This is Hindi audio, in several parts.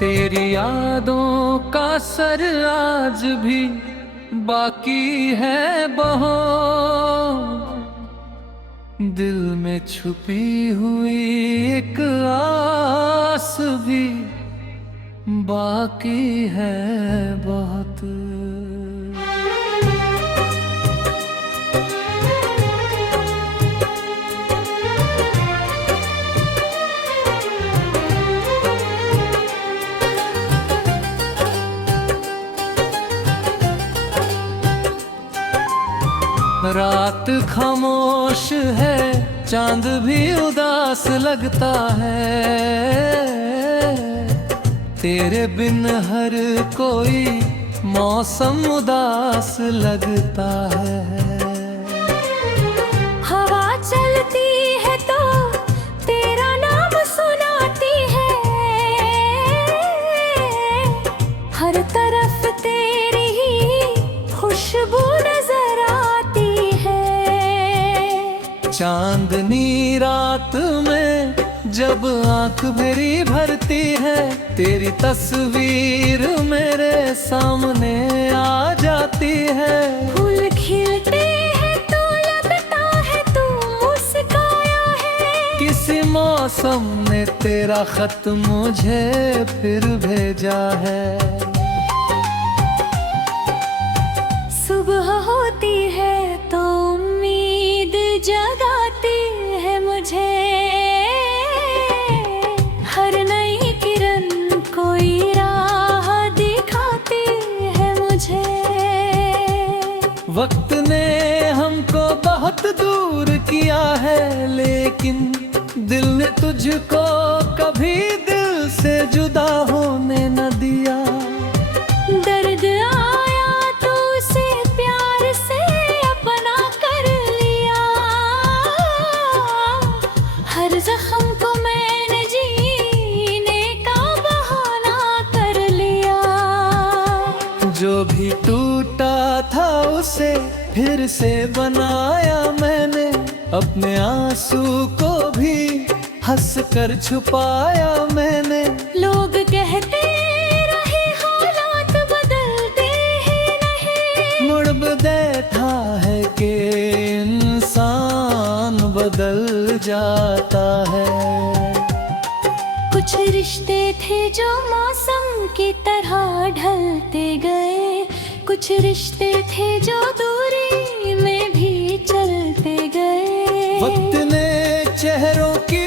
तेरी यादों का सर आज भी बाकी है बहुत, दिल में छुपी हुई एक आस भी बाकी है बहुत। रात खामोश है, चांद भी उदास लगता है, तेरे बिन हर कोई मौसम उदास लगता है। हवा चलती है तो तेरा नाम सुनाती है, हर तरफ तेरी ही खुशबू नजर आती है। चांदनी रात में जब आंख मेरी भरती है, तेरी तस्वीर मेरे सामने आ जाती है। फूल खिलते हैं तो लगता है तू मुस्काया है, किसी मौसम ने तेरा खत मुझे फिर भेजा है। सुबह होती है तो उम्मीद जगाती है मुझे, हर नई किरण कोई राह दिखाती है मुझे। वक्त ने हमको बहुत दूर किया है, लेकिन दिल ने तुझको कभी दिल से जुदा होने न दिया। दर्द आया तो उसे प्यार से अपना कर लिया, हर जख्म को मैंने जीने का बहाना कर लिया। जो भी टूटा था उसे फिर से बनाया मैंने, अपने आंसू को भी हंस कर छुपाया मैंने। लोग कहते रहे हालात बदलते ही नहीं, मुड़ बैठा है कि इंसान बदल जाता है। कुछ रिश्ते थे जो मौसम की तरह ढलते गए, कुछ रिश्ते थे जो दूरी में भी चलते गए। वक्त ने चेहरों की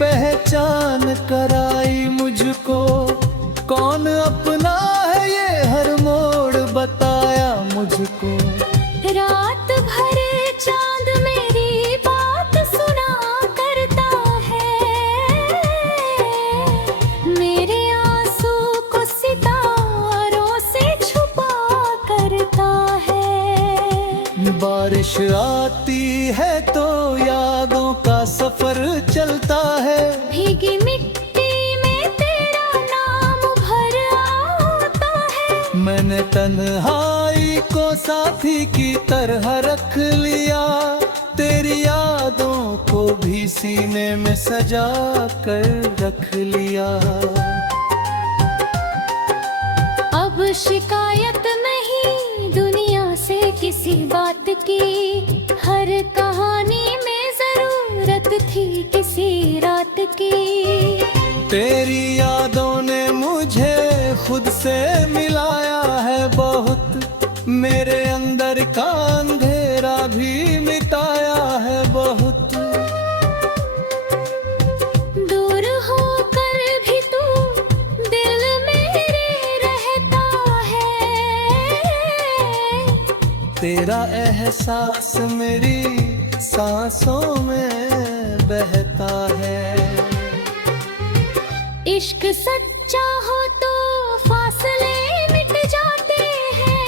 पहचान कराई मुझको, कौन अपना है ये हर मोड़ बताया मुझको। रात भर चांद मेरी बात सुना करता है, मेरे आंसू को सितारों से छुपा करता है। बारिश आती है तो यादों का सफर चलता है, भीगी मिट्टी में तेरा नाम भर आता है। मैंने तन्हाई को साथी की तरह रख लिया, तेरी यादों को भी सीने में सजा कर रख लिया। अब शिकायत नहीं दुनिया से किसी बात की, हर कहानी में जरूरत थी किसी रात की। तेरी यादों ने मुझे खुद से मिलाया है बहुत, मेरे अंदर का अंधेरा भी मिटाया है बहुत। दूर होकर भी तू दिल मेरे रहता है, तेरा एहसास मेरी सांसों में बहता है। इश्क सच्चा हो तो फासले मिट जाते हैं,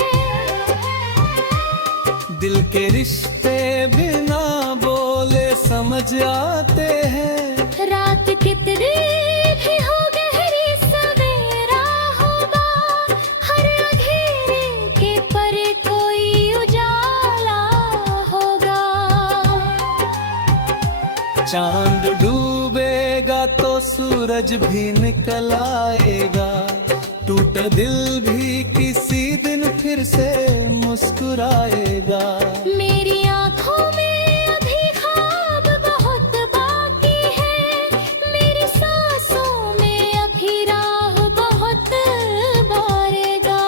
दिल के रिश्ते बिना बोले समझ आते हैं। रात कितनी भी हो गहरी सवेरा होगा, हर अंधेरे के पर कोई उजाला होगा। चांद डूबे टूटेगा तो सूरज भी निकल आएगा, टूटा दिल भी किसी दिन फिर से मुस्कुराएगा। मेरी आँखों में अभी ख्वाब बहुत बाकी है, मेरी सांसों में अभी राह बहुत बारेगा।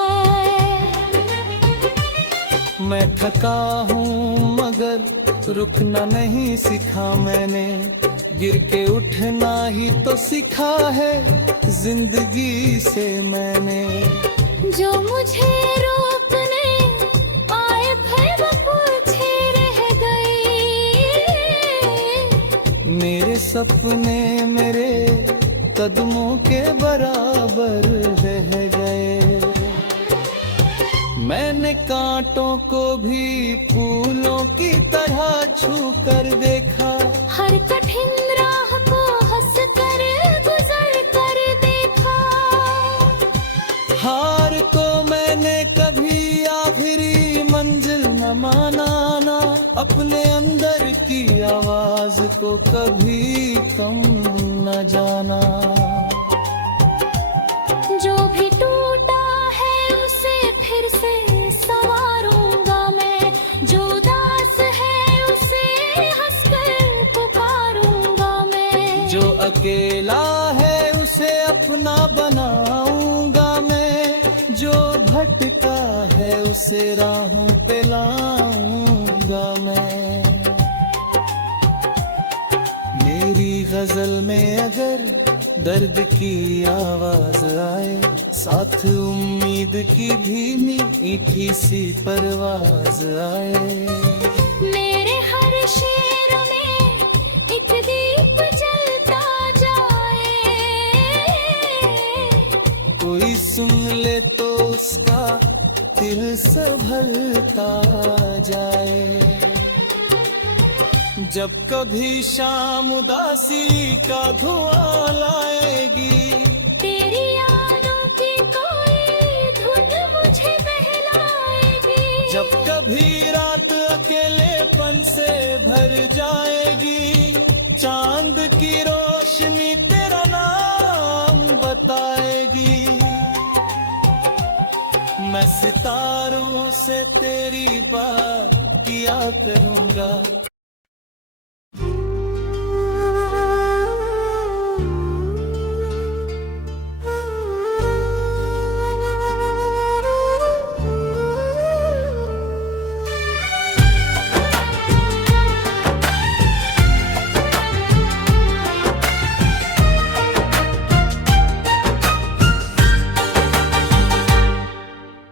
मैं थका हूँ मगर रुकना नहीं सीखा मैंने, गिर के उठना ही तो सीखा है जिंदगी से मैंने। जो मुझे रोकने आए थे वो पीछे रह गए, मेरे सपने मेरे कदमों के बराबर रह गए। मैंने कांटों को भी फूलों की तरह छू कर देखा, हर कठिन राह को हंस कर गुजर कर देखा। हार को मैंने कभी आखिरी मंजिल न माना ना, अपने अंदर की आवाज को कभी कम न जाना। जो भी टूटा है उसे फिर से संवारूंगा मैं, जो उदास है उसे हंसकर पुकारूंगा मैं, जो अकेला है उसे अपना बनाऊंगा मैं, जो भटका है उसे राहों पे लाऊंगा मैं। मेरी गजल में अगर दर्द की आवाज आए, साथ उम्मीद की भी मीठी सी परवाज आए। मेरे हर शेर में एक दीप जलता जाए, कोई सुन ले तो उसका दिल संभलता जाए। जब कभी शाम उदासी का धुआं लाएगी, तेरी यादों की कोई धुन मुझे बहलाएगी। जब कभी रात अकेलेपन से भर जाएगी, चांद की रोशनी तेरा नाम बताएगी। मैं सितारों से तेरी बात किया करूंगा।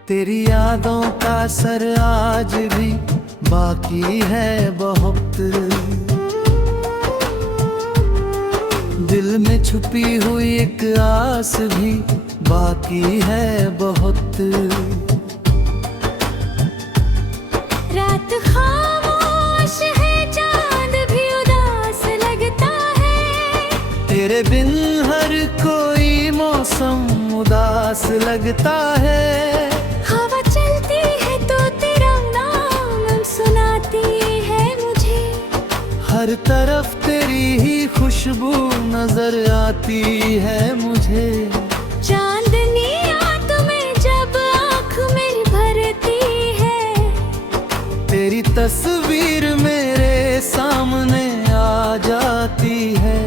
तेरी यादों का सर आज भी बाकी है बहुत, दिल में छुपी हुई एक आस भी बाकी है बहुत। रात खामोश है, चांद भी उदास लगता है, तेरे बिन हर कोई मौसम उदास लगता है। हवा चलती है तो तेरा नाम सुनाती है मुझे, हर तरफ तेरी ही खुशबू नजर आती है मुझे। चांदनियाँ तुम्हें जब आँख मेरी भरती है, तेरी तस्वीर मेरे सामने आ जाती है।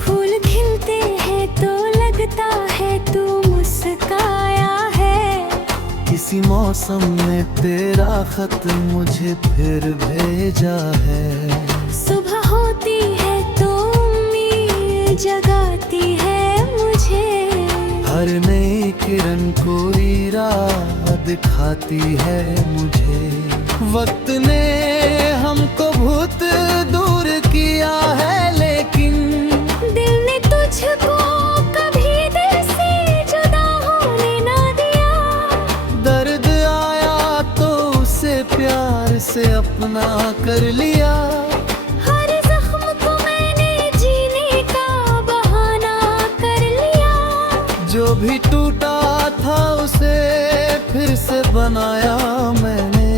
फूल खिलते हैं तो लगता है तू मुस्काया है, किसी मौसम ने तेरा खत मुझे फिर भेजा है। सुबह होती है तो उम्मीद जगाती है मुझे, हर नई किरण कोई राह दिखाती है मुझे। वक्त ने हमको बहुत दूर किया है, लेकिन दिल ने तुझको कभी दिल से जुदा होने ना दिया। दर्द आया तो उसे प्यार से अपना कर लिया। हर जख्म को मैंने जीने का बहाना कर लिया, जो भी टूटा था उसे फिर से बनाया मैंने।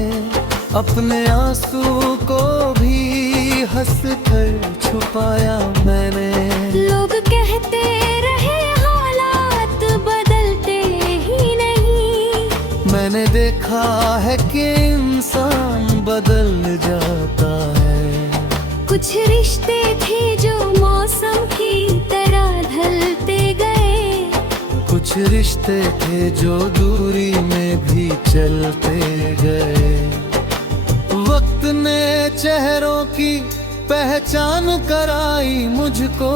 अपने आंसू को भी हंस कर छुपाया मैंने। देखा है कि इंसान बदल जाता है। कुछ रिश्ते थे जो मौसम की तरह ढलते गए, कुछ रिश्ते थे जो दूरी में भी चलते गए। वक्त ने चेहरों की पहचान कराई मुझको,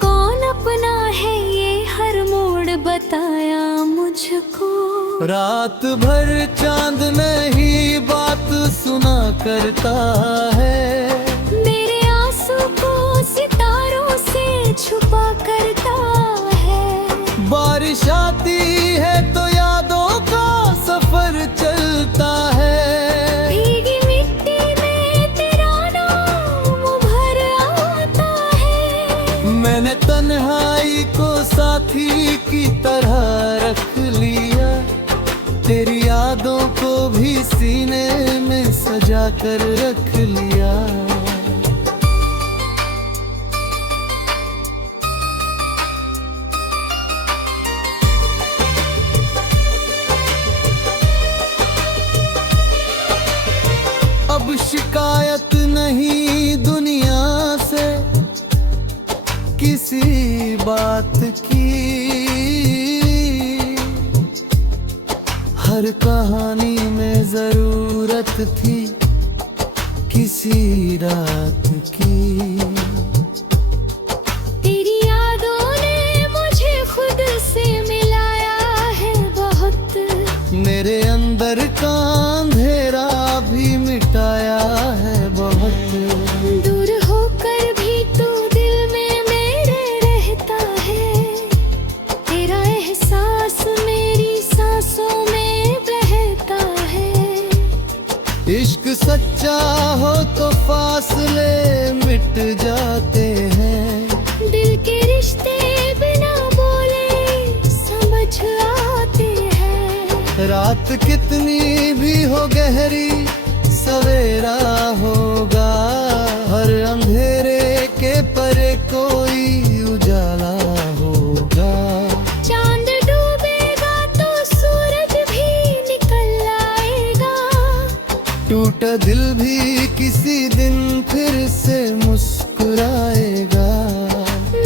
कौन अपना है ये हर मोड़ बताया मुझको। रात भर चांद नहीं बात सुना करता है, मेरे आंसू को सितारों से छुपा करता है। बारिश आती है तो यादों का सफर चलता है। भीगी मिट्टी में तेरा नाम उभर आता है। मैंने तन्हाई को साथी की तरह रख लिया, तेरी यादों को भी सीने में सजा कर रख लिया। अब शिकायत नहीं दुनिया से किसी बात की, हर कहानी में जरूरत थी किसी रात की। तेरी यादों ने मुझे खुद से मिलाया है बहुत, मेरे अंदर का अंधेरा भी मिटाया है बहुत। दूर होकर भी तू दिल में मेरे रहता है, तेरा एहसास मेरी सांसों में बहता है। इश्क सच्चा हो तो फासले मिट जाते हैं, दिल के रिश्ते बिना बोले समझ आते हैं। रात कितनी भी हो गहरी सवेरा होगा, हर अंधेरे के परे कोई उजाला होगा। चांद डूबेगा तो सूरज भी निकल आएगा, टूटा दिल भी किसी दिन फिर से मुस्कुराएगा।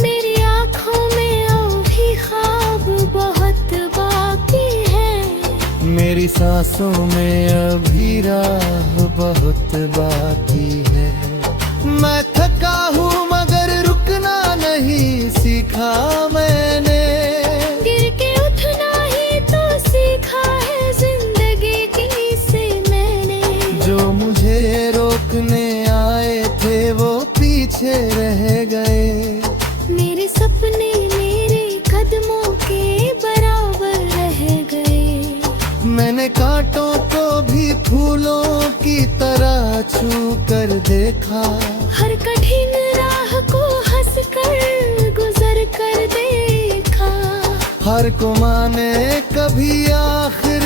मेरी आँखों में अभी ख्वाब बहुत बाकी है, मेरी सांसों में अभी राह बहुत बाकी है। मैं थका हूँ मगर रुकना नहीं सीखा मैंने, गिर के उठना ही तो सीखा है जिंदगी की से मैंने। जो मुझे रोकने आए थे वो पीछे रह गए, मेरे सपने मेरे कदमों के बराबर रह गए। मैंने कांटों को भी फूलों की तरह छू कर देखा, हर कठिन राह को हंस कर गुजर कर देखा। हर को माने कभी आखिर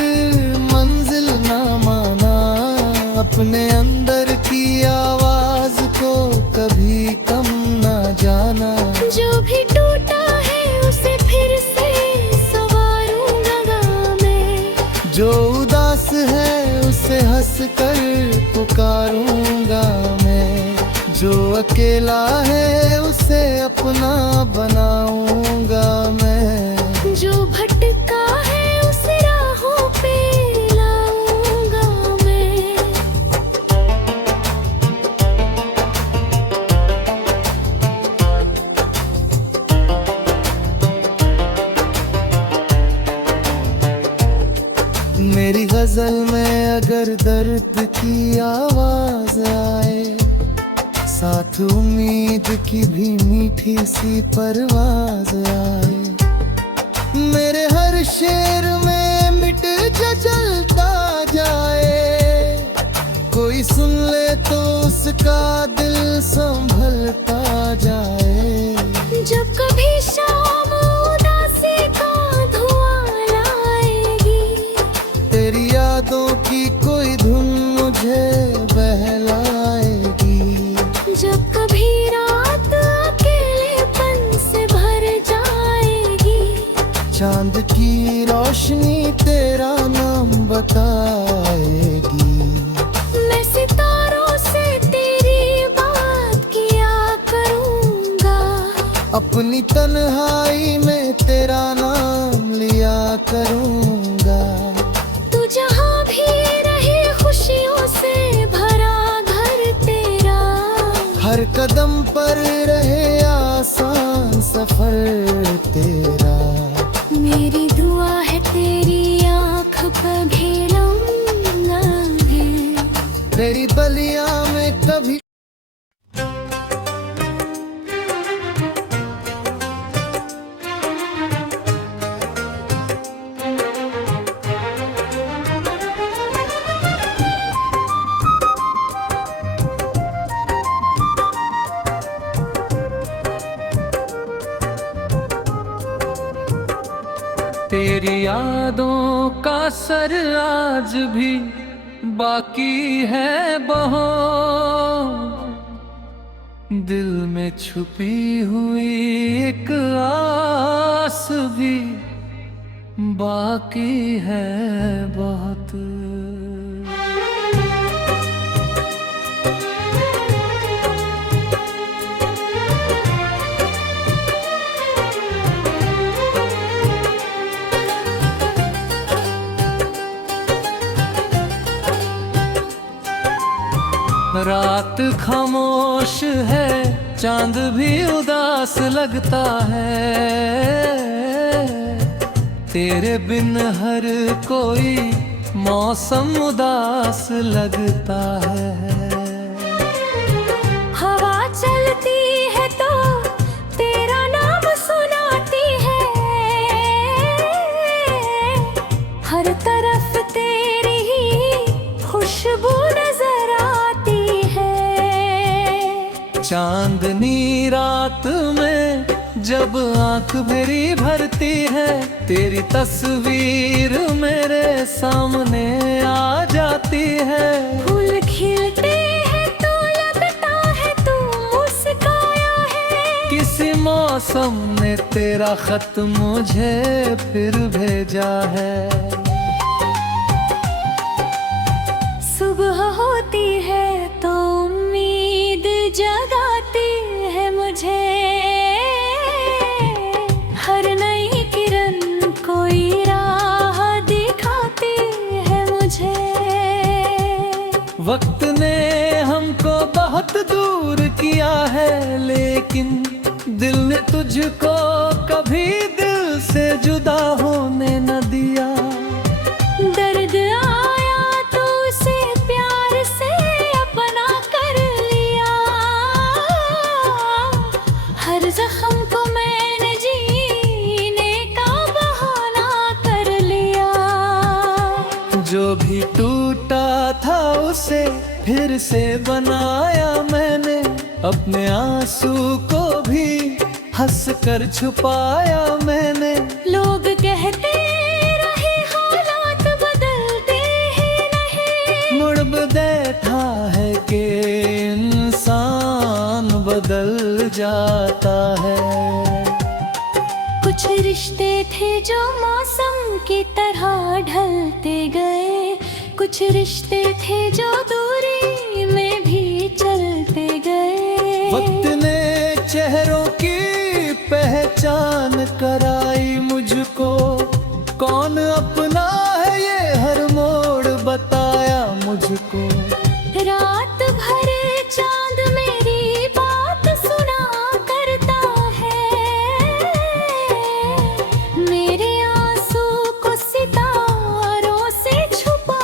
मंजिल ना माना, अपने अंदर की आवाज को कभी कम ना जाना। जो भी टूटा है उसे फिर से संवारूंगा मैं, जो उदास है उसे हंस कर पुकारूंगा मैं, जो अकेला है उसे अपना बनाऊंगा मैं, जो भटका है उसे राहों पे लाऊंगा मैं। मेरी गजल में अगर दर्द की आवाज आए, साथ उम्मीद की भी मीठी सी परवाज आए, मेरे हर शेर में मिट जो जलता जाए, कोई सुन ले तो उसका दिल संभलता जाए। जब कभी शाम उदासी का धुआं लाएगी, तेरी यादों की कोई धुन मुझे बहलाएगी। जब कभी रात अकेलेपन से भर जाएगी, चांद की रोशनी तेरा नाम बता अपनी तन्हाई में तेरा नाम लिया करूँगा। तू जहाँ भी रहे खुशियों से भरा घर तेरा, हर कदम पर रहे आसान सफर तेरा। मेरी दुआ है तेरी आँख पर घेरम लगे, तेरी बलिया में कभी तेरी यादों का सर आज भी बाकी है बहुत, दिल में छुपी हुई एक आस भी बाकी है बहुत। रात खामोश है, चांद भी उदास लगता है, तेरे बिन हर कोई मौसम उदास लगता है। हवा चलती है तो तेरा नाम सुनाती है, हर तरफ तेरी ही खुशबू नजर आती है। चांदनी रात में जब आंख मेरी भरती है, तेरी तस्वीर मेरे सामने आ जाती है। फूल खिलते हैं तो लगता है तू मुस्काया है, किसी मौसम ने तेरा खत मुझे फिर भेजा है। सुबह होती है तो उम्मीद जगाती है मुझे, हर नई किरण कोई राह दिखाती है मुझे। वक्त ने हमको बहुत दूर किया है, लेकिन दिल ने तुझको कभी दिल से जुदा होने न दिया। दर्द आया तो उसे प्यार से अपना कर लिया, हर जख्म को मैंने जीने का बहाना कर लिया। जो भी टूटा था उसे फिर से बनाया मैंने, अपने आंसू को भी हंस कर छुपाया मैंने। लोग कहते रहे हालात बदलते ही नहीं, मुड़ देखा है कि इंसान बदल जाता है। कुछ रिश्ते थे जो मौसम की तरह ढलते गए, कुछ रिश्ते थे जो दूरी में भी चलते गए। वक्त ने चेहरों की पहचान कराई मुझको, कौन अपना है ये हर मोड़ बताया मुझको। रात भर चांद मेरी बात सुना करता है, मेरे आंसू को सितारों से छुपा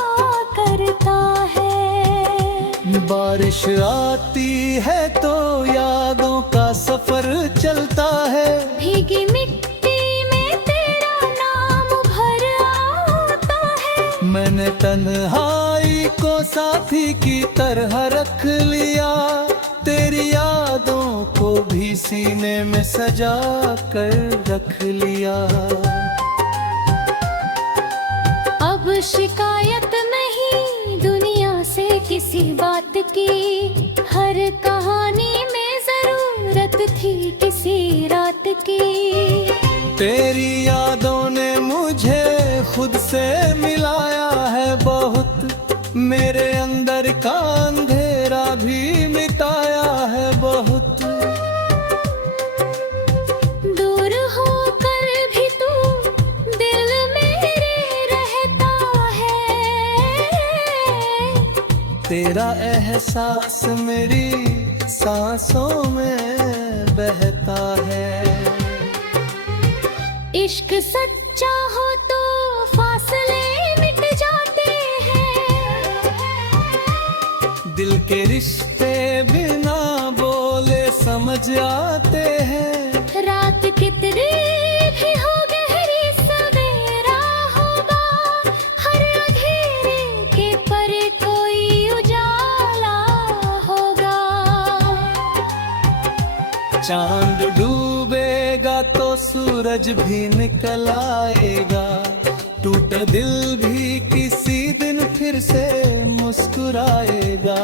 करता है। बारिश आती है तो यादों का सफर चलता है, भीगी मिट्टी में तेरा नाम भर आता है। मैंने तन्हाई को साथी की तरह रख लिया, तेरी यादों को भी सीने में सजा कर रख लिया। अब शिकायत नहीं दुनिया से किसी बात की, हर कहानी में जरूरत थी किसी रात की। तेरी यादों ने मुझे खुद से मिलाया है बहुत, मेरे अंदर का अंधेरा भी मिटाया है बहुत। तेरा एहसास मेरी सांसों में बहता है। इश्क सच्चा हो तो फासले मिट जाते हैं। दिल के रिश्ते बिना बोले समझ आते हैं। रात कितनी भी हो गहरी सवेरा होगा, हर अंधेरे के परे कोई उजाला होगा। चांद डूबेगा तो सूरज भी निकल आएगा। टूटा दिल भी किसी दिन फिर से मुस्कुराएगा।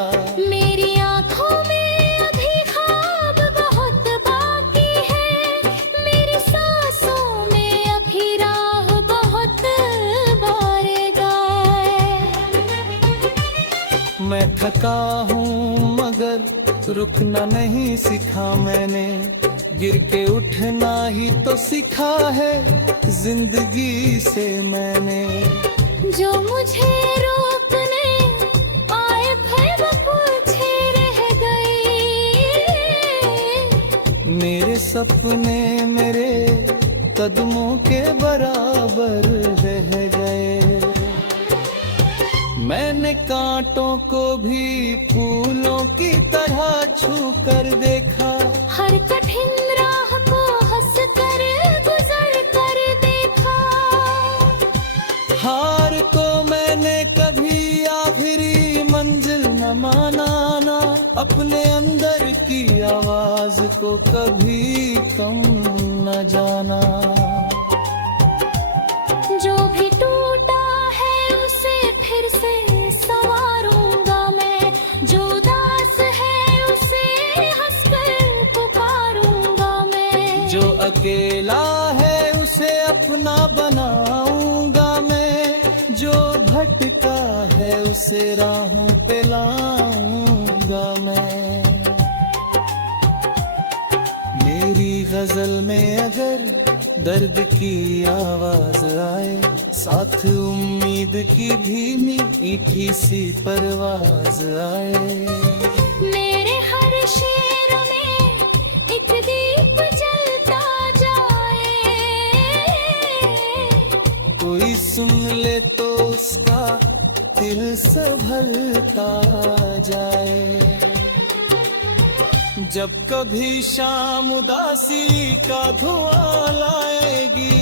मेरी आँखों में अभी ख्वाब बहुत बाकी है, मेरी सांसों में अभी राह बहुत बारेगा। मैं थका हूँ मगर रुकना नहीं सीखा मैंने। गिर के उठना ही तो सीखा है जिंदगी से मैंने। जो मुझे रोकने आए थे वो पीछे रह गए। मेरे सपने मेरे कदमों के बराबर रह गए। मैंने कांटों को भी फूलों की तरह छू कर देखा। हर कठिन राह को हंस कर गुजर कर देखा। हार को मैंने कभी आखिरी मंजिल न माना ना। अपने अंदर की आवाज को कभी कम न जाना। जो भी टूटा है उसे फिर से संवारूंगा मैं। जो उदास है उसे हंसकर पुकारूंगा मैं। जो अकेला है उसे अपना बनाऊंगा मैं। जो भटका है उसे राहों पे लाऊंगा मैं। मेरी गजल में अगर दर्द की आवाज आए, साथ उम्मीद की भी मीठी सी परवाज आए। मेरे हर शेर में एक दीप जलता जाए। कोई सुन ले तो उसका दिल संभलता जाए। जब कभी शाम उदासी का धुआं लाएगी,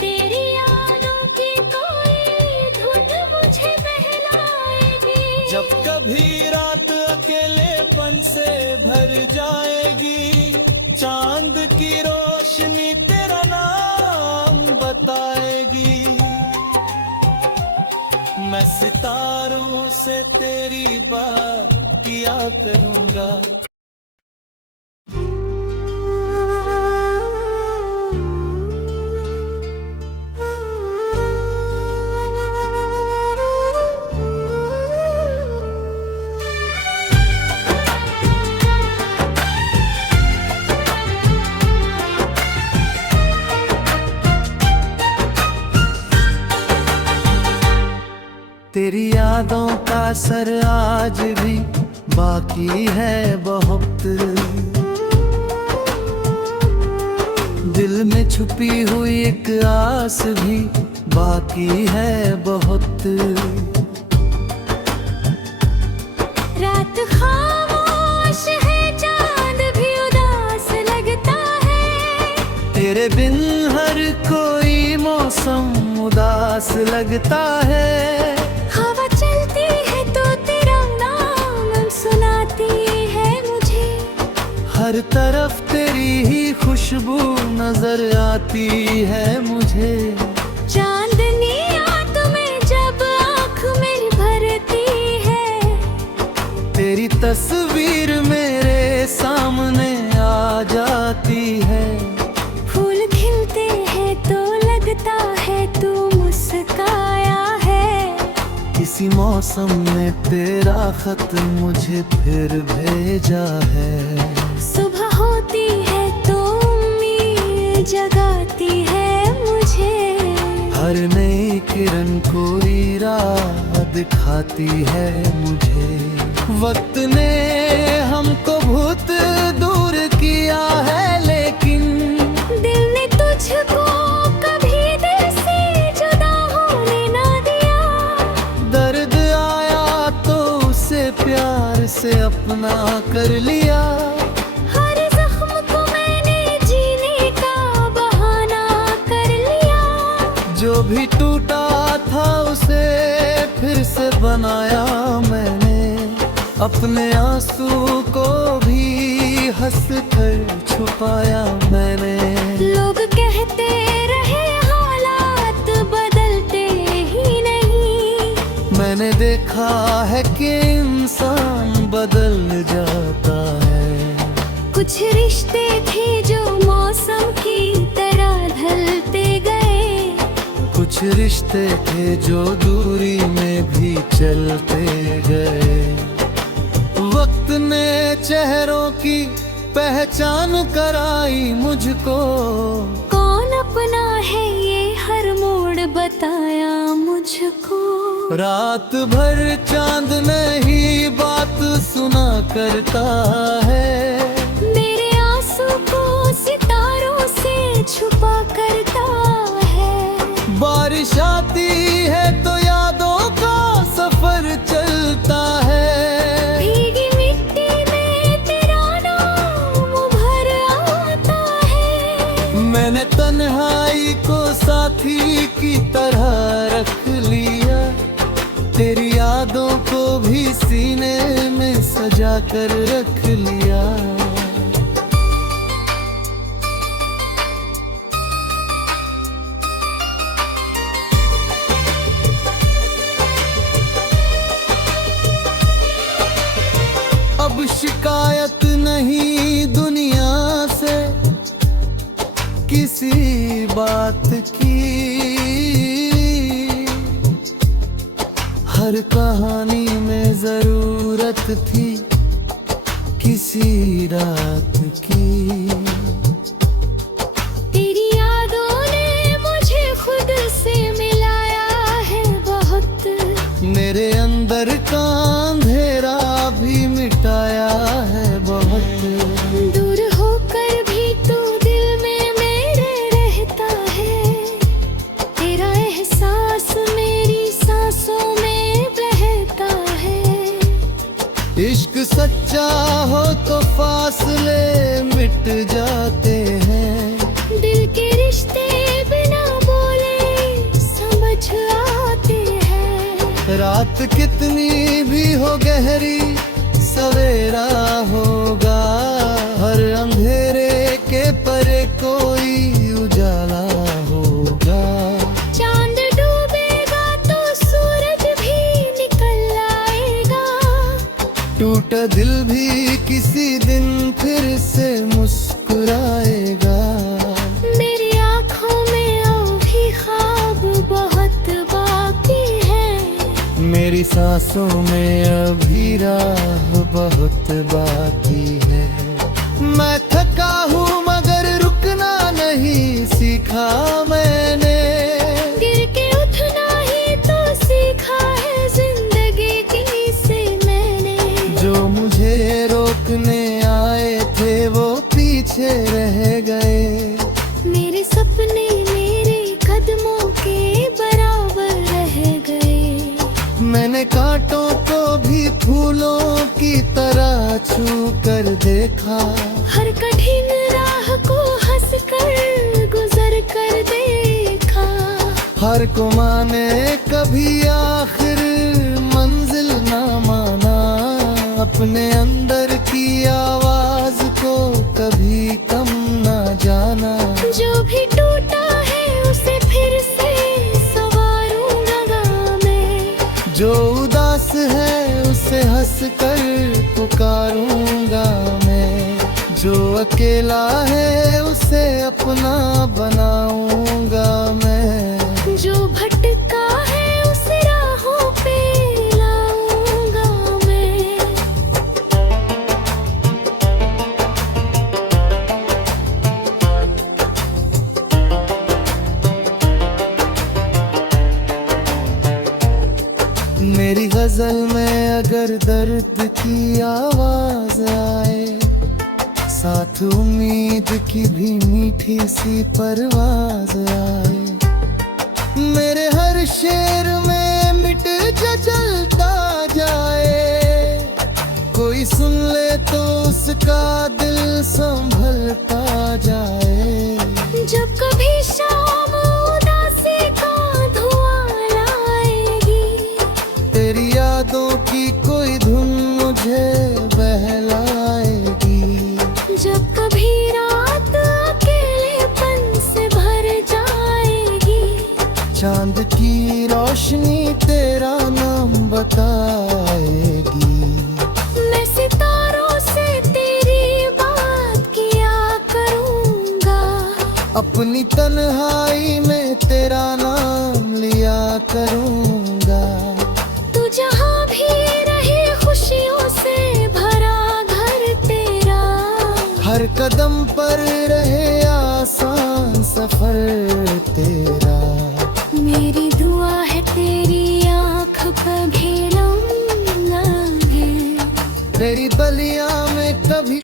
तेरी यादों की कोई धुन मुझे बहलाएगी। जब कभी रात अकेलेपन से भर जाएगी, चांद की रोशनी तेरा नाम बताएगी। मैं सितारों से तेरी बात किया करूंगा। तेरी यादों का असर आज भी बाकी है बहुत। दिल में छुपी हुई एक आस भी बाकी है बहुत। रात खामोश है, चांद भी उदास लगता है। तेरे बिन हर कोई मौसम उदास लगता है। हवा चलती है तो तेरा नाम सुनाती है मुझे। हर तरफ तेरी ही खुशबू नजर आती है मुझे। चांदनी रात में जब आँख मेरी भरती है, तेरी तस्वीर मेरे सामने आ जाती है। फूल खिलते हैं तो लगता है तू मुस्काया है। किसी मौसम ने तेरा खत मुझे फिर भेजा है। सुबह होती है तो उम्मीद जगाती है मुझे। हर नई किरण कोई राह दिखाती है मुझे। वक्त ने हमको बहुत दूर किया है, लेकिन दिल ने तुझको कभी दिल से जुदा होने ना दिया। दर्द आया तो उसे प्यार से अपना कर लिया। हर जख्म को मैंने जीने का बहाना कर लिया। जो भी टूटा था उसे फिर से बनाया मैंने। अपने आंसू को भी हंस कर छुपाया मैंने। लोग कहते रहे हालात बदलते ही नहीं। मैंने देखा है कि इंसान बदल जाता है। कुछ रिश्ते थे जो मौसम की तरह ढलते गए। कुछ रिश्ते थे जो दूरी में भी चलते गए। वक्त ने चेहरों की पहचान कराई मुझको। कौन अपना है ये हर मोड़ बताया मुझको। रात भर चांद नहीं बात सुना करता है। मेरे आंसू को सितारों से छुपा करता है। बारिश आती है तो यादों का सफर चलता है। भीगी मिट्टी में तेरा नाम उभर आता है। मैंने तन्हाई को साथी की तरह रख लिया। तेरी यादों को भी सीने में सजा कर रख लिया। अब शिकायत नहीं दुनिया से किसी बात की। हर कहानी में जरूरत थी किसी रात की। तेरी यादों ने मुझे खुद से मिलाया है बहुत। मेरे अंदर का अंधेरा भी मिटाया है बहुत। दूर होकर भी तू दिल में मेरे रहता है। तेरा एहसास मेरी सांसों में बहता है। इश्क सच्चा हो तो फासले मिट जाते हैं। दिल के रिश्ते बिना बोले समझ आते हैं। रात कितनी भी हो गहरी सवेरा होगा। हर अंधेरे के परे कोई उजाला होगा। चांद डूबेगा तो सूरज भी निकल आएगा। टूटा दिल भी किसी दिन फिर से मुस्कुराएगा। मेरी आँखों में अभी ख्वाब बहुत बाकी है। मेरी सांसों में अभी राह बहुत बाकी है। मैं थका हूँ मगर रुकना नहीं सीखा मैंने। गिर के उठना ही तो सीखा है जिंदगी की से मैंने। जो मुझे रोकने आए थे वो पीछे रह गए। मेरे सपने मेरे कदमों के बराबर रह गए। मैंने कांटों को भी फूलों की तरह छू कर देखा। हर कठिन राह को हंस कर गुजर कर देखा। हर को माने कभी आखिर मंजिल ना माना। अपने अंदर की आवाज को कभी कम ना जाना। जो भी टूटा है उसे फिर से संवारूंगा मैं। जो उदास है उसे हंस कर पुकारूंगा मैं। जो अकेला है उसे अपना बनाऊंगा मैं। जो भटका है उसे राहों पे लाऊंगा मैं। मेरी गजल में अगर दर्द की आवाज आए, साथ उम्मीद की भी मीठी सी परवाज आए। मेरे हर शेर में मिट जा जलता जाए, कोई सुन ले तो उसका दिल संभलता जाए। जब कभी शाम उदासी का धुआं लाएगी, तेरी यादों की कोई धुन मुझे बहलाएगी। जब कभी रात अकेलेपन से भर जाएगी, चांद की रोशनी तेरा नाम बताएगी। मैं सितारों से तेरी बात किया करूँगा, अपनी तन्हाई में तेरा नाम लिया करूँगा। तू जहाँ भी रहे खुशियों से भरा घर तेरा, हर कदम पर रहे आसान सफर तेरा। मेरी दुआ है तेरी आँख पर घेरम लगे, तेरी बलिया में कभी